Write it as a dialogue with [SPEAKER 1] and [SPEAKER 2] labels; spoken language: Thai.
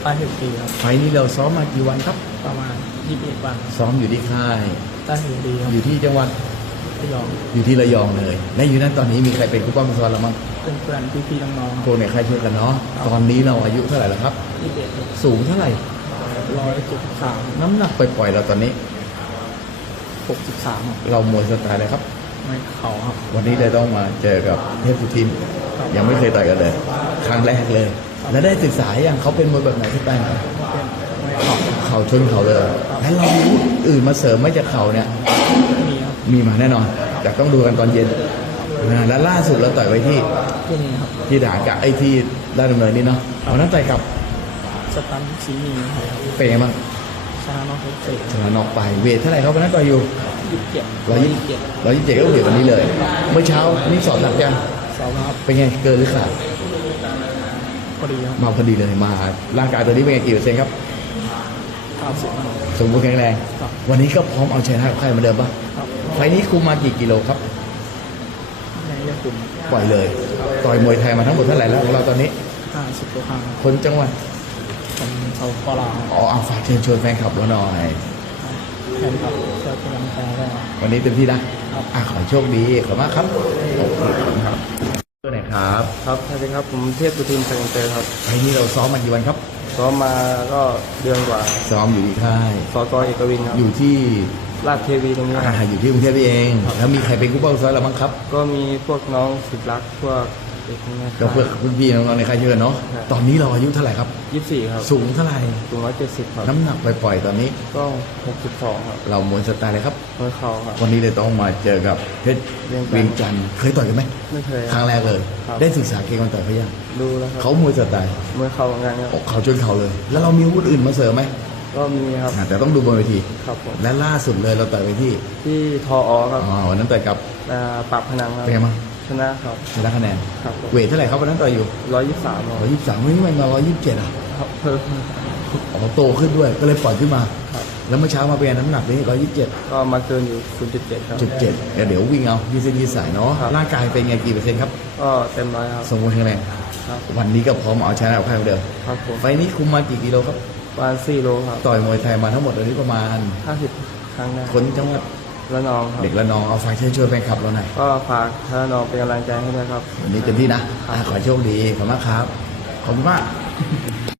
[SPEAKER 1] ใต้หือปีครับ
[SPEAKER 2] ไฟล์นี้เราซ้อมมากี่วันครับ
[SPEAKER 1] ประมาณ21 วัน
[SPEAKER 2] ซ้อมอยู่ที่ค่าย
[SPEAKER 1] ใต้หือปีครับ
[SPEAKER 2] อยู่ที่จังหวัด
[SPEAKER 1] ระยอง
[SPEAKER 2] อยู่ที่ระยองเลยและอยู่นั้นตอนนี้มีใครเป็นผู้ป้องกันซ้อมเรามั้ง
[SPEAKER 1] เพื่อนๆพี่ๆน้องๆ
[SPEAKER 2] พวกในค่ายช่วยกันเนาะตอนนี้เราอายุเท่าไหร่แล้วครับ
[SPEAKER 1] 21
[SPEAKER 2] สูงเท่าไหร่
[SPEAKER 1] 173
[SPEAKER 2] น้ำหนักปล่อยๆเราตอนนี้
[SPEAKER 1] 63ครับ
[SPEAKER 2] เรามวยสไตล์อะไรครับ
[SPEAKER 1] ไม่เข่าครับ
[SPEAKER 2] วันนี้เลยต้องมาเจอกับเทพสุทินยังไม่เคยต่อยกันเลย ครั้งแรกเลย แล้วได้ศึกษาอย่างเขาเป็นมวยแบบไหนสไตล์ไหน
[SPEAKER 1] เป็นไม่เข่า
[SPEAKER 2] เข่าชนเข่าเลยแล้วเรามีอื่นมาเสริมไม่จากเข่าเนี่ย
[SPEAKER 1] มีครับ
[SPEAKER 2] มีมาแน่นอนแต่ต้องดูกันตอนเย็นแล้วล่าสุดเราต่อยไว้ที่
[SPEAKER 1] ที่นี่ครับ
[SPEAKER 2] ที่ด่านกับไอ้ที่ด้านดำเนินนี่เนาะวันนั้นต่อยกับ
[SPEAKER 1] สตันซีนีครับ
[SPEAKER 2] เป็นไงบ้าง
[SPEAKER 1] ชนะน็อกเฟส
[SPEAKER 2] ชนะนอกไปเวทเท่าไหร่ครับวันนั้นต่อยอยู่
[SPEAKER 1] 27
[SPEAKER 2] 127ก็เวทวันนี้เลย เมื่อเช้านี่สอบหนักยัง
[SPEAKER 1] สองครับ
[SPEAKER 2] เป็นไงเกินหรือขาด
[SPEAKER 1] พอดีครับ
[SPEAKER 2] มาพอดีเลยมาร่างกายตัวนี้เป็นไงกี่เปอร์เซ็นต์ครับ
[SPEAKER 1] 90ครับ
[SPEAKER 2] สมบูรณ์แข็งแรง
[SPEAKER 1] ครับ
[SPEAKER 2] วันนี้ก็พร้อมเอาชนะกับใครเหมือนเดิมปะ
[SPEAKER 1] ครับ
[SPEAKER 2] ไฟล์นี้คุมมากี่กิโลครับ
[SPEAKER 1] ในเรื่องกลุ่ม
[SPEAKER 2] ปล่อยเลยต่อยมวยไทยมาทั้งหมดเท่าไหร่แล้วของเราตอนนี้
[SPEAKER 1] 50ตัวครั้ง
[SPEAKER 2] คนจังหวัด
[SPEAKER 1] ผมเอาปลา
[SPEAKER 2] อ๋อเอาฝากเชิญชวนแฟนคลับเราหน่อย
[SPEAKER 1] แทนครับเพื่อกำลังใจได้
[SPEAKER 2] วันนี้เต็มที่นะครับ ขอให้โชคดีขอบคุณมากครับขอบคุณครับตัวไหนครับ
[SPEAKER 1] ครับสวัสดีครับผมเทพสุทินแสงเตยครับ
[SPEAKER 2] ไฟล์นี้เราซ้อมมากี่วันครับ
[SPEAKER 1] ซ้อมมาก็เดือนกว่า
[SPEAKER 2] ซ้อมอยู่ที่ค่าย
[SPEAKER 1] สกเอกวินครับ
[SPEAKER 2] อยู่ที่
[SPEAKER 1] ลาดเทวีตรงนี้
[SPEAKER 2] อยู่ที่กรุงเทพเองแล้วมีใครเป็นผู้เป้าซ้อมเราบ้างครับ
[SPEAKER 1] ก็มีพวกน้องสิบลักษณ์พวกเด็กนี่
[SPEAKER 2] ก็เพื่อคุณพี่น้องๆในค่ายเชื่อเนาะ
[SPEAKER 1] ครับ
[SPEAKER 2] ตอนนี้เราอายุเท่าไหร่ครับ
[SPEAKER 1] 24 ครับ
[SPEAKER 2] สูงเท่าไหร่
[SPEAKER 1] สูง170 ครับ
[SPEAKER 2] น้ำหนักปล่อยๆตอนนี้
[SPEAKER 1] ก็62ครับ
[SPEAKER 2] เรามวยสไตล์อะไรครับ
[SPEAKER 1] มวยเข่าครับ
[SPEAKER 2] วันนี้เลยต้องมาเจอกับเพชร
[SPEAKER 1] เวี
[SPEAKER 2] เวีย
[SPEAKER 1] ย
[SPEAKER 2] ง
[SPEAKER 1] งจั
[SPEAKER 2] จัน
[SPEAKER 1] น
[SPEAKER 2] ท
[SPEAKER 1] ทร์
[SPEAKER 2] ร์เคยต่อยกันไหม
[SPEAKER 1] ไม่เคย
[SPEAKER 2] ครั้งแรกเลย
[SPEAKER 1] ครับ
[SPEAKER 2] ได้ศึกษาเกมการต่อยเขายัง
[SPEAKER 1] ดูแล้วครับ
[SPEAKER 2] เขามวยสไตล์
[SPEAKER 1] มวยเข่าเหมือนกันครับ
[SPEAKER 2] อกเขาจนเขาเลย แล้วเรามีอาวุธอื่นมาเสริมไหม
[SPEAKER 1] ก็มีครับ
[SPEAKER 2] แต่ต้องดูบนเวที
[SPEAKER 1] ครับผม
[SPEAKER 2] และล่าสุดเลยเราต่อยไปที่
[SPEAKER 1] ที่ทออครับ
[SPEAKER 2] วันนั้นต่อยกับ
[SPEAKER 1] ปากพนังครับ
[SPEAKER 2] เป็นไงบ้าง
[SPEAKER 1] ชนะครับ
[SPEAKER 2] ชนะคะแนน
[SPEAKER 1] ครับผม
[SPEAKER 2] เวทเท่าไหร่ครับวันนั้นต่อยอยู่
[SPEAKER 1] 123ครับ
[SPEAKER 2] 123วันนี้มันมา127อ่ะ
[SPEAKER 1] ครับเพิ่ม
[SPEAKER 2] อ๋อโตขึ้นด้วยก็เลยปล่อยขึ้นมา
[SPEAKER 1] ครับ
[SPEAKER 2] แล้วเมื่อเช้ามาเป็นไงน้ำหนักนี่127.7
[SPEAKER 1] ก็มาเกินอยู่ 0.7 ครับ
[SPEAKER 2] เดี๋ยววิ่งเอายืดเส้นยืดสายเนาะ
[SPEAKER 1] ครับ
[SPEAKER 2] ร่างกายเป็นไงกี่เปอร์เซ็นต์ครับ
[SPEAKER 1] ก็เต็มร้อยครับ
[SPEAKER 2] สมบูรณ์แข็งแรง
[SPEAKER 1] ครับ
[SPEAKER 2] วันนี้ก็พร้อมเอาชนะเอาใครเหมือนเดิม
[SPEAKER 1] ครับผม
[SPEAKER 2] ไฟล์นี้คุมมากี่กิโลครับ
[SPEAKER 1] ประมาณ4 โลครับ
[SPEAKER 2] ต่อยมวยไทยมาทั้งหมดวันนี้ประมาณ
[SPEAKER 1] 50 ครั้งได้
[SPEAKER 2] คนจังหวัด
[SPEAKER 1] แล้วน้องครับ
[SPEAKER 2] เด็กละนองเอาฝากเชิญชวนแฟนคลับเราหน่อย
[SPEAKER 1] ก็ฝากถ้าน้องเป็นกำลังใจให้ด้วยครับ
[SPEAKER 2] วันนี้เต็มที่นะขอให้โชคดีขอบคุณมากครับขอบคุณมาก